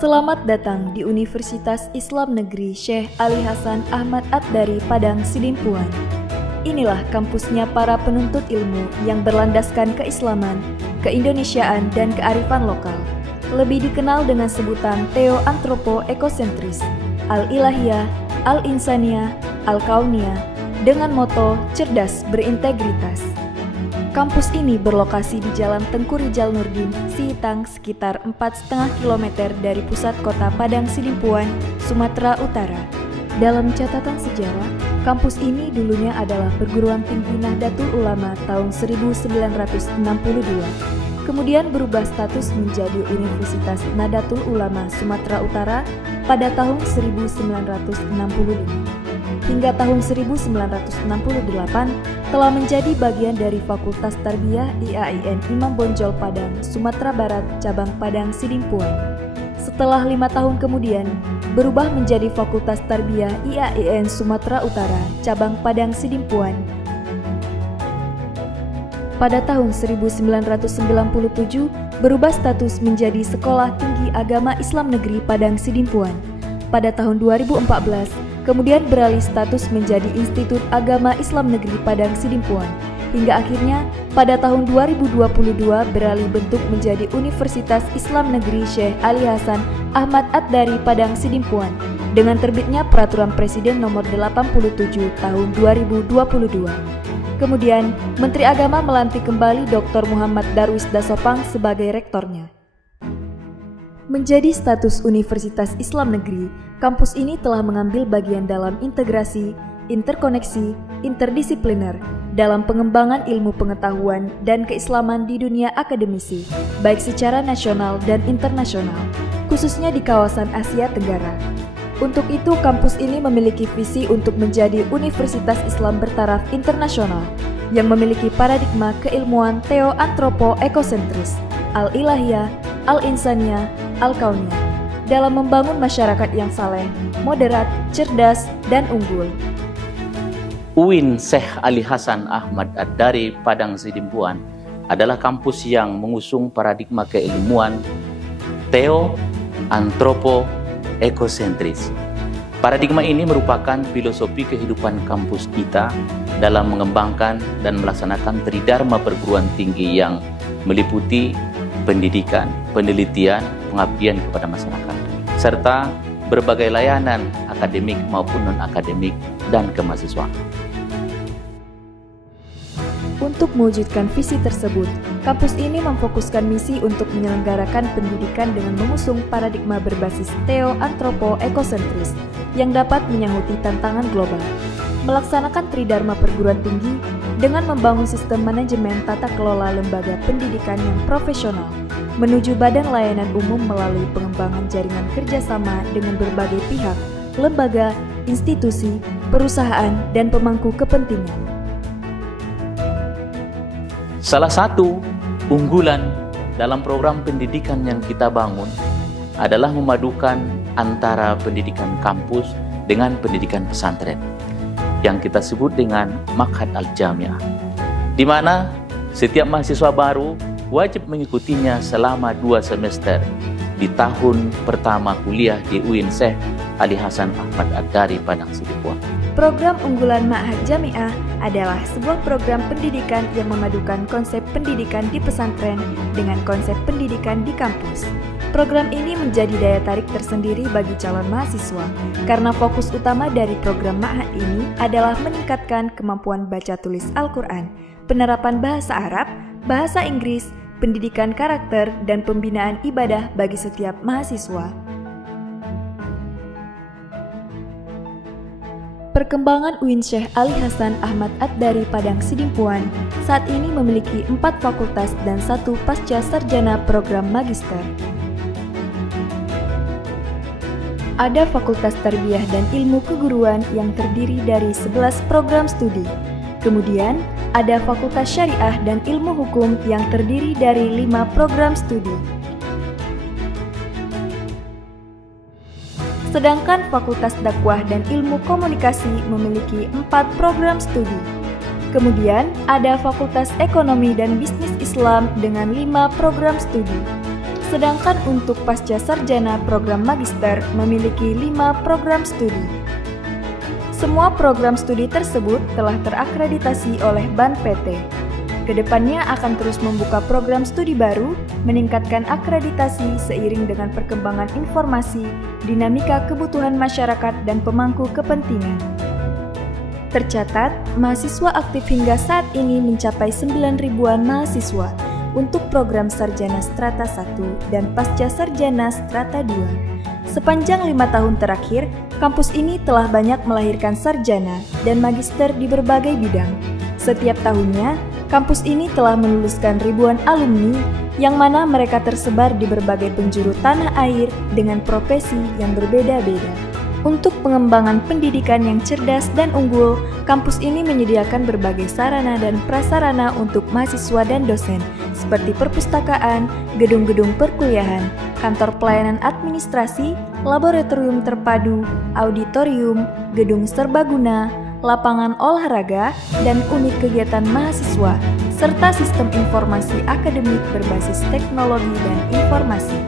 Selamat datang di Universitas Islam Negeri Syekh Ali Hasan Ahmad Ad-Dari Padang Sidimpuan. Inilah kampusnya para penuntut ilmu yang berlandaskan keislaman, keindonesiaan, dan kearifan lokal. Lebih dikenal dengan sebutan Theo-Antropo-Ekosentris, Al-Ilahiyah, Al-Insaniyah, Al-Kauniyah, dengan moto cerdas berintegritas. Kampus ini berlokasi di Jalan Tengku Rijal Nurdin, Sihitang, sekitar 4,5 km dari pusat kota Padang Sidimpuan, Sumatera Utara. Dalam catatan sejarah, kampus ini dulunya adalah perguruan tinggi Nahdlatul Ulama tahun 1962, kemudian berubah status menjadi Universitas Nahdlatul Ulama Sumatera Utara pada tahun 1965. Hingga tahun 1968 telah menjadi bagian dari Fakultas Tarbiyah IAIN Imam Bonjol Padang, Sumatera Barat, cabang Padang Sidimpuan. Setelah 5 tahun kemudian, berubah menjadi Fakultas Tarbiyah IAIN Sumatera Utara, cabang Padang Sidimpuan. Pada tahun 1997, berubah status menjadi Sekolah Tinggi Agama Islam Negeri Padang Sidimpuan. Pada tahun 2014, kemudian beralih status menjadi Institut Agama Islam Negeri Padang Sidimpuan, hingga akhirnya pada tahun 2022 beralih bentuk menjadi Universitas Islam Negeri Syekh Ali Hasan Ahmad Ad-Dari Padang Sidimpuan dengan terbitnya Peraturan Presiden Nomor 87 Tahun 2022. Kemudian, Menteri Agama melantik kembali Dr. Muhammad Darwis Dasopang sebagai rektornya. Menjadi status Universitas Islam Negeri, kampus ini telah mengambil bagian dalam integrasi, interkoneksi, interdisipliner dalam pengembangan ilmu pengetahuan dan keislaman di dunia akademisi, baik secara nasional dan internasional, khususnya di kawasan Asia Tenggara. Untuk itu, kampus ini memiliki visi untuk menjadi Universitas Islam bertaraf internasional yang memiliki paradigma keilmuan Theo-Antropo-Ekosentris, Al-Ilahiyah, Al-Insaniyah, Al-Kauniyah dalam membangun masyarakat yang saleh, moderat, cerdas, dan unggul. UIN Syekh Ali Hasan Ahmad Ad-Dari Padang Sidimpuan adalah kampus yang mengusung paradigma keilmuan Theo-Antropo-Ekosentris. Paradigma ini merupakan filosofi kehidupan kampus kita dalam mengembangkan dan melaksanakan tridharma perguruan tinggi yang meliputi pendidikan, penelitian, pengabdian kepada masyarakat, serta berbagai layanan akademik maupun non-akademik dan kemahasiswaan. Untuk mewujudkan visi tersebut, kampus ini memfokuskan misi untuk menyelenggarakan pendidikan dengan mengusung paradigma berbasis Theo-Antropo-Ekosentris yang dapat menyahuti tantangan global, melaksanakan tridharma perguruan tinggi dengan membangun sistem manajemen tata kelola lembaga pendidikan yang profesional, menuju badan layanan umum melalui pengembangan jaringan kerjasama dengan berbagai pihak, lembaga, institusi, perusahaan, dan pemangku kepentingan. Salah satu unggulan dalam program pendidikan yang kita bangun adalah memadukan antara pendidikan kampus dengan pendidikan pesantren yang kita sebut dengan Ma'had Al-Jami'ah, di mana setiap mahasiswa baru wajib mengikutinya selama 2 semester di tahun pertama kuliah di UIN Syekh Ali Hasan Ahmad Ad-Dari Padang Sidimpuan. Program unggulan Ma'had Jami'ah adalah sebuah program pendidikan yang memadukan konsep pendidikan di pesantren dengan konsep pendidikan di kampus. Program ini menjadi daya tarik tersendiri bagi calon mahasiswa karena fokus utama dari program Ma'had ini adalah meningkatkan kemampuan baca tulis Al-Quran, penerapan bahasa Arab, bahasa Inggris, pendidikan karakter, dan pembinaan ibadah bagi setiap mahasiswa. Perkembangan UIN Syekh Ali Hasan Ahmad Ad-Dari Padang Sidimpuan saat ini memiliki 4 fakultas dan 1 pasca sarjana program magister. Ada Fakultas Tarbiyah dan Ilmu Keguruan yang terdiri dari 11 program studi. Kemudian, ada Fakultas Syariah dan Ilmu Hukum yang terdiri dari 5 program studi. Sedangkan Fakultas Dakwah dan Ilmu Komunikasi memiliki 4 program studi. Kemudian, ada Fakultas Ekonomi dan Bisnis Islam dengan 5 program studi. Sedangkan untuk pasca sarjana program magister memiliki 5 program studi. Semua program studi tersebut telah terakreditasi oleh BAN PT. Kedepannya akan terus membuka program studi baru, meningkatkan akreditasi seiring dengan perkembangan informasi, dinamika kebutuhan masyarakat dan pemangku kepentingan. Tercatat, mahasiswa aktif hingga saat ini mencapai 9 ribuan mahasiswa untuk program sarjana strata 1 dan pasca sarjana strata 2. Sepanjang 5 tahun terakhir, kampus ini telah banyak melahirkan sarjana dan magister di berbagai bidang. Setiap tahunnya, kampus ini telah meluluskan ribuan alumni yang mana mereka tersebar di berbagai penjuru tanah air dengan profesi yang berbeda-beda. Untuk pengembangan pendidikan yang cerdas dan unggul, kampus ini menyediakan berbagai sarana dan prasarana untuk mahasiswa dan dosen, seperti perpustakaan, gedung-gedung perkuliahan, kantor pelayanan administrasi, laboratorium terpadu, auditorium, gedung serbaguna, lapangan olahraga, dan unit kegiatan mahasiswa, serta sistem informasi akademik berbasis teknologi dan informasi.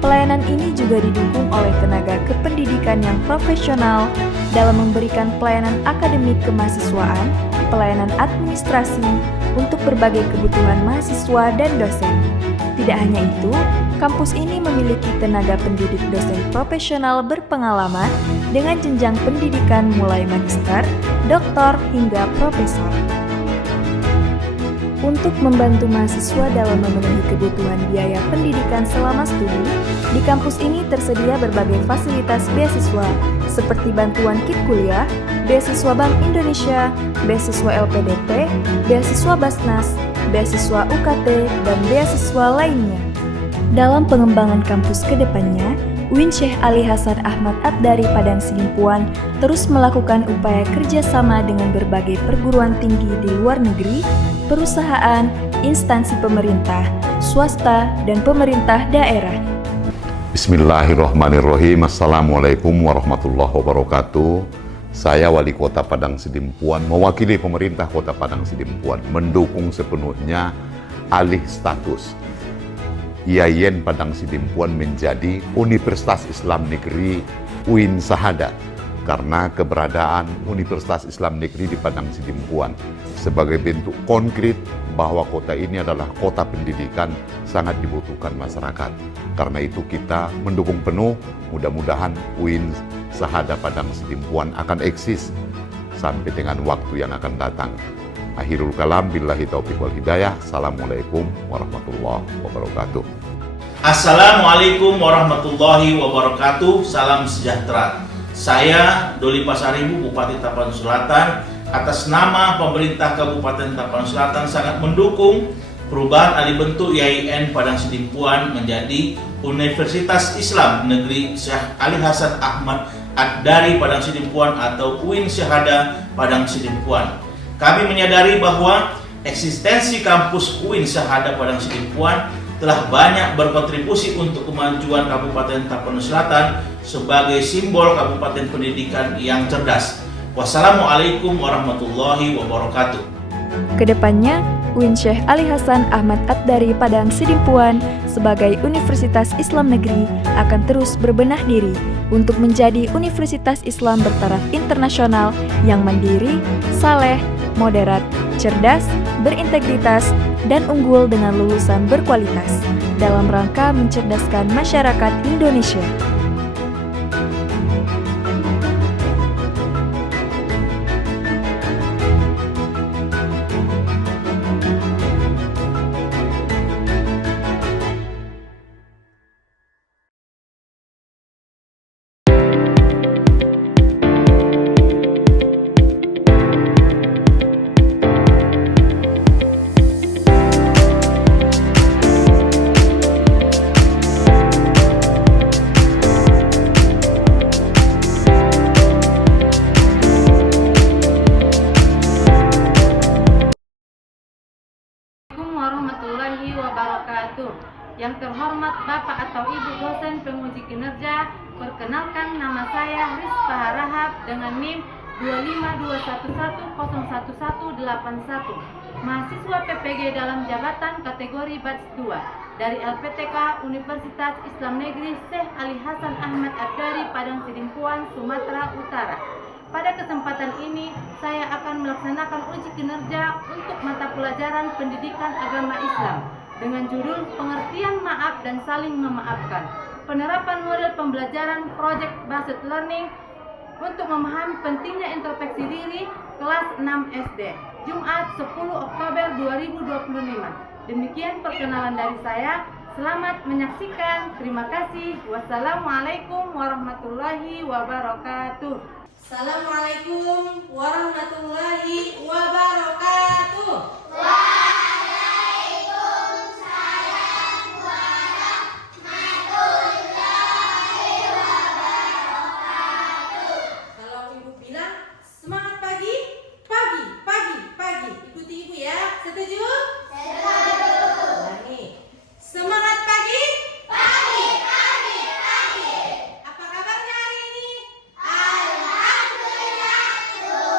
Pelayanan ini juga didukung oleh tenaga kependidikan yang profesional dalam memberikan pelayanan akademik kemahasiswaan, pelayanan administrasi untuk berbagai kebutuhan mahasiswa dan dosen. Tidak hanya itu, kampus ini memiliki tenaga pendidik dosen profesional berpengalaman dengan jenjang pendidikan mulai magister, doktor, hingga profesor. Untuk membantu mahasiswa dalam memenuhi kebutuhan biaya pendidikan selama studi, di kampus ini tersedia berbagai fasilitas beasiswa seperti bantuan kit kuliah, beasiswa Bank Indonesia, beasiswa LPDP, beasiswa Basnas, beasiswa UKT, dan beasiswa lainnya. Dalam pengembangan kampus ke depannya, UIN Syekh Ali Hasan Ahmad Ad-Dari Padang Sidimpuan terus melakukan upaya kerjasama dengan berbagai perguruan tinggi di luar negeri, perusahaan, instansi pemerintah, swasta, dan pemerintah daerah. Bismillahirrahmanirrahim. Assalamualaikum warahmatullahi wabarakatuh. Saya Wali Kota Padang Sidimpuan, mewakili pemerintah Kota Padang Sidimpuan, mendukung sepenuhnya alih status IAIN Padang Sidimpuan menjadi Universitas Islam Negeri UIN Syahada, karena keberadaan Universitas Islam Negeri di Padang Sidimpuan sebagai bentuk konkret bahwa kota ini adalah kota pendidikan sangat dibutuhkan masyarakat. Karena itu kita mendukung penuh, mudah-mudahan UIN Syahada Padang Sidimpuan akan eksis sampai dengan waktu yang akan datang. Akhirul kalam, billahi taufiq wal hidayah. Assalamualaikum warahmatullahi wabarakatuh. Assalamualaikum warahmatullahi wabarakatuh. Salam sejahtera. Saya Doli Pasaribu, Bupati Tapanuli Selatan, atas nama pemerintah Kabupaten Tapanuli Selatan sangat mendukung perubahan alih bentuk IAIN Padang Sidimpuan menjadi Universitas Islam Negeri Syekh Ali Hasan Ahmad Ad-Dari Padang Sidimpuan atau UIN Syahada Padang Sidimpuan. Kami menyadari bahwa eksistensi kampus UIN Syahada Padang Sidimpuan telah banyak berkontribusi untuk kemajuan Kabupaten Tapanuli Selatan sebagai simbol Kabupaten Pendidikan yang cerdas. Wassalamualaikum warahmatullahi wabarakatuh. Kedepannya, UIN Syekh Ali Hasan Ahmad Ad-Dari Padang Sidimpuan sebagai Universitas Islam Negeri akan terus berbenah diri untuk menjadi Universitas Islam bertaraf internasional yang mandiri, saleh, moderat, cerdas, berintegritas, dan unggul dengan lulusan berkualitas dalam rangka mencerdaskan masyarakat Indonesia. Warahmatullahi wabarakatuh. Yang terhormat Bapak atau Ibu dosen penguji kinerja, perkenalkan nama saya Rizka Harahap dengan NIM 25211011181, mahasiswa PPG dalam jabatan kategori batch 2. dari LPTK Universitas Islam Negeri Syekh Ali Hasan Ahmad Ad-Dari Padang Sidimpuan, Sumatera Utara. Pada kesempatan ini, saya akan melaksanakan uji kinerja untuk mata pelajaran pendidikan agama Islam dengan judul Pengertian Maaf dan Saling Memaafkan. Penerapan model pembelajaran Project Based Learning untuk memahami pentingnya introspeksi diri kelas 6 SD, Jumat 10 Oktober 2025. Demikian perkenalan dari saya. Selamat menyaksikan. Terima kasih. Wassalamualaikum warahmatullahi wabarakatuh. Assalamualaikum warahmatullahi wabarakatuh. Kalau ibu bilang semangat pagi, pagi, pagi, pagi. Ikuti ibu ya. Setuju? Setuju. Ulangi. Semangat pagi, pagi, pagi, pagi. Apa kabarnya hari ini? Alhamdulillah.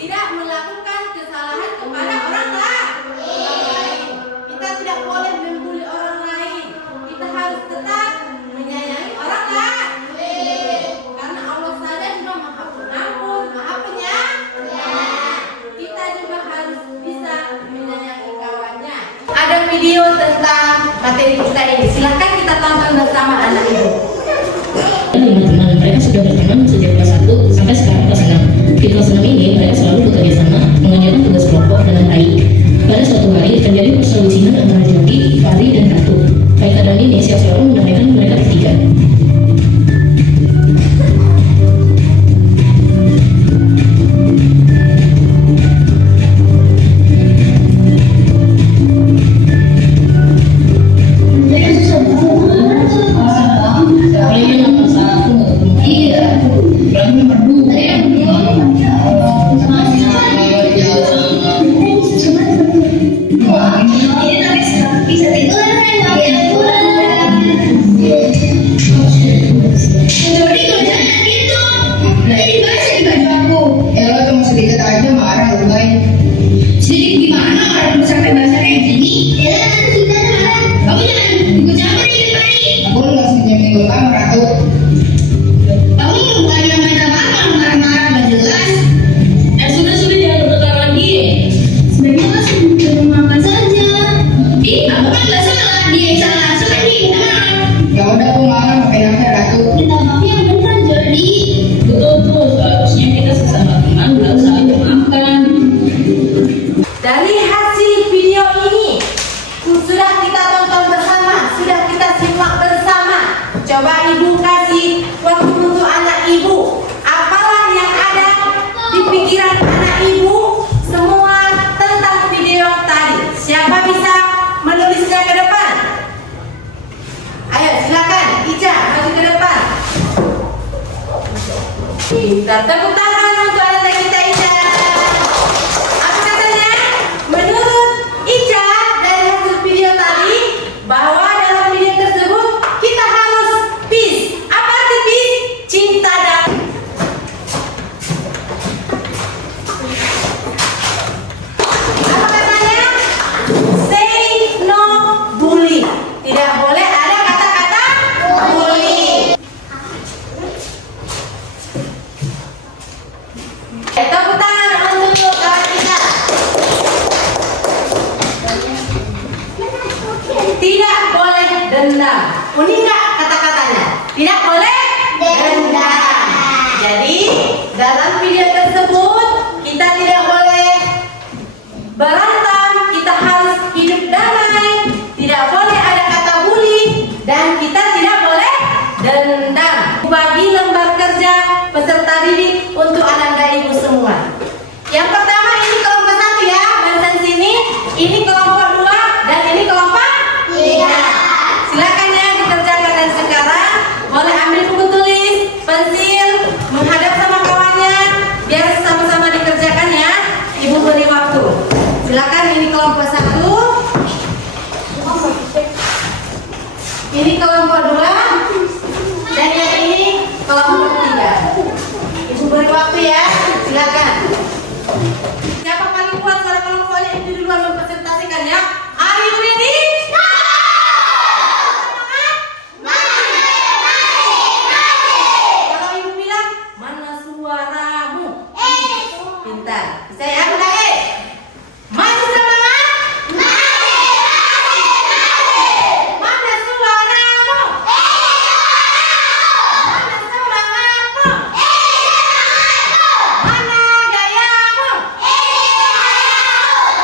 tidak melakukan kesalahan kepada orang lain. Kita tidak boleh membuli orang lain. Kita harus tetap menyayangi orang lain. Karena Allah sadar juga Maha Pengampun, Maha Penyayang. Kita juga harus bisa menyayangi kawannya. Ada video tentang materi kita ini. Silakan kita tonton bersama anak ibu. Teman-teman mereka sudah berteman sejak kelas 1 sampai sekarang kelas 6. Di kelas 6 ini mereka selalu bekerja sama, mengerjakan tugas kelompok dengan baik. Pada suatu hari terjadi perselisihan antara Jody, Fari, dan Ratu. Baik keadaan ini siap selalu mendamaikan mereka bertiga. Dari hasil video ini sudah kita tonton bersama, sudah kita simak bersama. Coba ibu kasih waktu untuk anak ibu. Apalah yang ada di pikiran anak ibu semua tentang video tadi. Siapa bisa menulisnya ke depan? Ayo silakan, Ica maju ke depan. Kita tepuk tangan untuk anak kita Ica. Apa katanya? Menurut Ica dari hasil video tadi bahwa dalam video tersebut kita harus peace. Apa arti peace? Cinta dan apa katanya? Say no bully. Tidak boleh ada kata-kata bully. Tepuk tangan untuk kawan kita. Tidak boleh dendam. Unik nggak kata-katanya? Tidak boleh dendam. Jadi dalam video tersebut kita tidak boleh berantem. Kita harus hidup damai. Tidak boleh ada kata bully dan kita tidak boleh dendam. Bagi lembar kerja peserta didik untuk anak ibu semua. Yang pertama ini kelompok 1 ya, barisan sini. Ini kelompok 2 dan ini kelompok 3. Silakan ya dikerjakan dan sekarang boleh ambil buku tulis, pensil, menghadap sama kawannya biar sama-sama dikerjakan ya. Ibu beri waktu. Silakan ini kelompok 1. Ini kelompok 2 dan yang ini kelompok 3. Ibu beri waktu ya. Silakan. Siapa paling kuat suara kelompoknya itu duluan mempresentasikan ya. Are you ready? Kalau ibu bilang mana suaramu? Pintar. Bisa ya, mulai. Maju semangat. Mana suaramu? Mana semangatmu? Mana gayamu?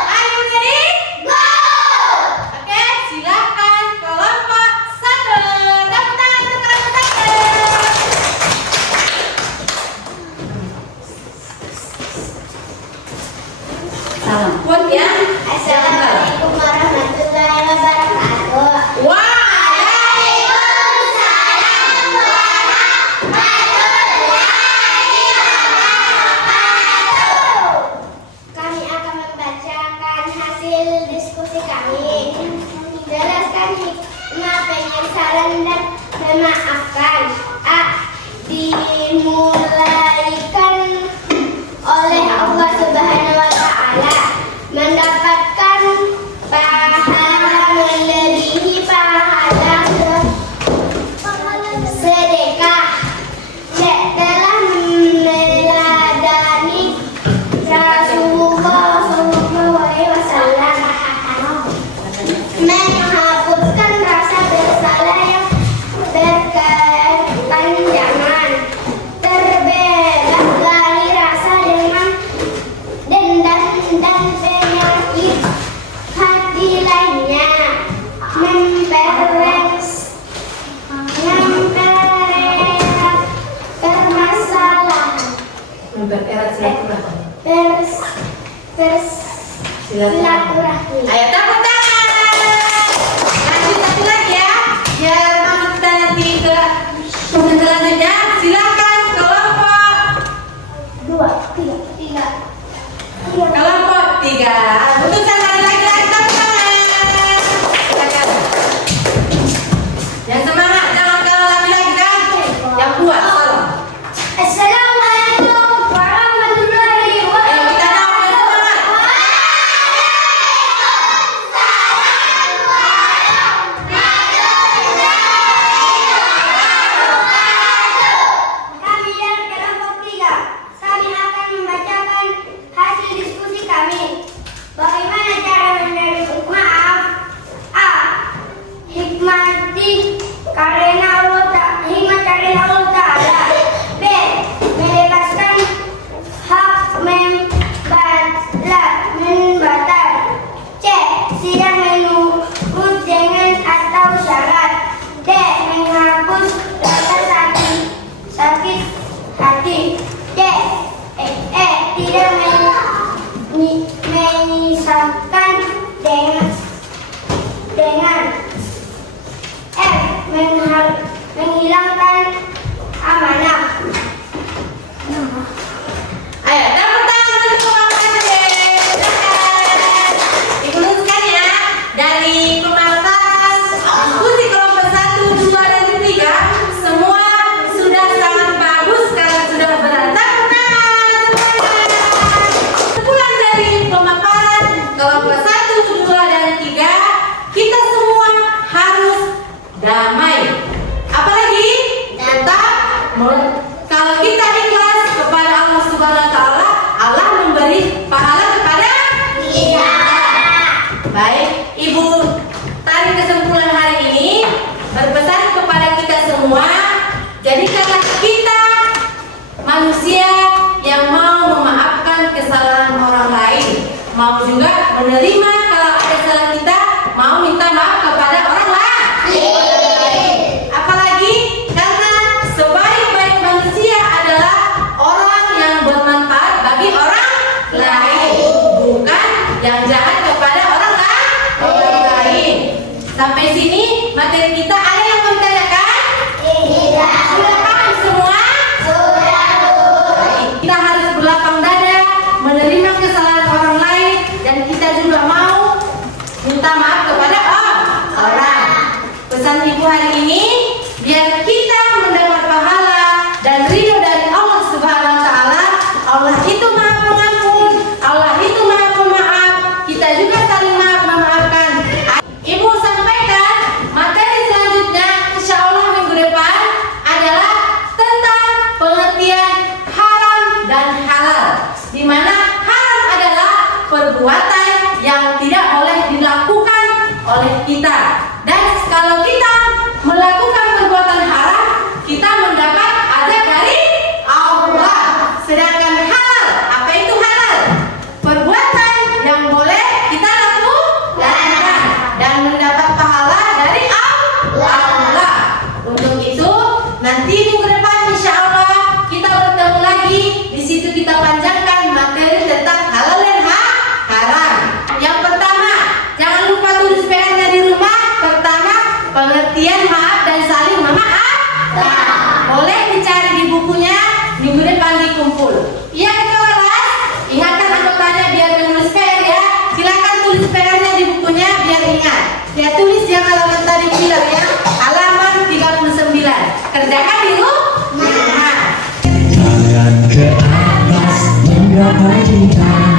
Are you ready? Oke, silakan kelompok 1. Tepuk tangan untuk kelompok 1. Salam. Kuat ya. Assalamualaikum warahmatullahi wabarakatuh. Waalaikumsalam Kami akan membacakan hasil diskusi kami. Jelaskan hikmah penyesalan dan memaafkan. A. Dimulaikan oleh Allah silaturahmi. Ayo tepuk tangan. Lanjut satu lagi ya. Biar masuk kita nanti ke pertemuan selanjutnya. Silakan kelompok 3. kelompok 3. Untuk lagi tepuk tangan. Silakan. Yang semangat jangan kalah lagi kan. Yang kuat salam. Assalamualaikum warahmatullahi Ayo wabarakatuh. kita jawab yang semangat. Kami dari kelompok 3. Kami akan membacakan hasil diskusi kami. Bagaimana cara menerima maaf? A. Hikmati karena hikmat karena Allah Ta'ala. B. Melepaskan hak membatal. C. Tidak menurut dengan atau syarat. D. Menghapus rasa sakit hati. D. Tidak menyisahkan dengan F. Menghilangkan amanah. Ayo tepuk tangan untuk pemaparan deh. Silakan. Dikuluskan ya dari pemaparan diskusi kelompok 1, 2, dan 3. Semua sudah sangat bagus karena sudah berantak. Sepulang dari pemaparan kelompok 1, 2, dan 3, kita semua harus damai. Apalagi tetap kalau kita ikhlas kepada Allah Subhanahu wa Ta'ala, Allah memberi pahala kepada kita. Baik, Ibu tarik kesimpulan hari ini berpesan kepada kita semua, jadikanlah kita manusia yang mau memaafkan kesalahan orang lain, mau juga menerima kalau ada salah kita, mau minta maaf kepada orang lain. Apalagi karena sebaik-baik manusia adalah orang yang bermanfaat bagi orang lain, bukan yang jahat kepada orang lain. Sampai sini materi kita, ada yang mau ditanyakan? Sudah paham semua? Kita harus berlapang dada, menerima kesalahan orang lain, dan kita juga mau minta maaf kepada orang. Pesan Ibu hari ini, biar kita mendapat pahala dan ridho dari Allah Subhanahu wa Ta'ala. Allah itu Maha Pengampun, Allah itu Maha Pemaaf. Kita juga saling memaafkan. Ibu sampaikan materi selanjutnya, insya Allah minggu depan adalah tentang pengertian haram dan halal, di mana haram adalah perbuatan yang tidak boleh dilakukan oleh kita. Dan kalau kita melakukan perbuatan haram, kita mendapat azab dari Allah. Sedangkan halal, apa itu halal? Perbuatan yang boleh kita lakukan dan mendapat pahala dari Allah. Untuk itu, nanti minggu depan insya Allah kita bertemu lagi. Di situ kita panjangkan materi tentang halal dan haram. Yang pertama, jangan lupa tulis PR-nya di rumah. Pertama, pengertian maaf dan saling memaafkan. Boleh dicari di bukunya, minggu depan dikumpul. Yang kelas, ingatkan anggotanya biar menulis PR ya. Silakan tulis PR-nya di bukunya biar ingat. Ya tulis yang halaman tadi bilang ya, halaman 39. Kerjakan di rumah. Tangan ke atas menggapai cinta.